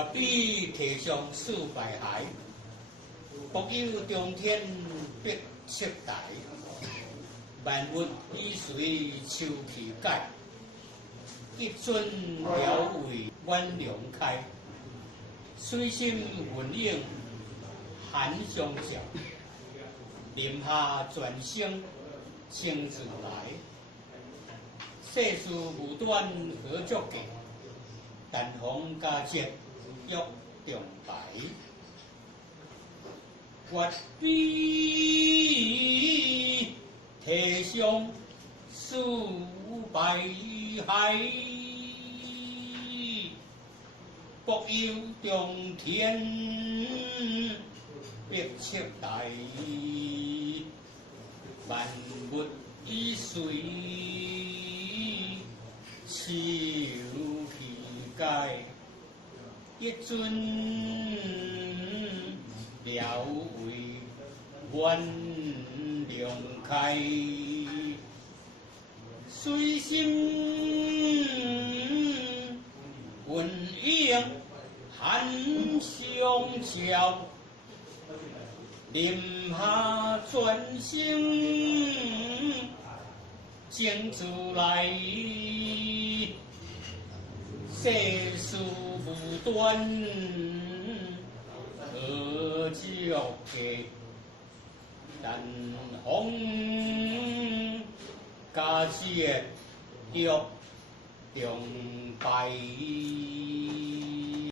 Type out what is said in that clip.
月比提上四百骸，国有中天必切台，万物以随秋气改，一尊了为万良开，水心云影寒相照，林下转生清自来，世事无端何足计，但逢佳节欲重排。月比提上四百骸，国有中天必切台，万物以随秋气改，一尊了为万良开，水心云影寒相照，林下转生情自来，世事无端何足计，但逢佳节欲重排。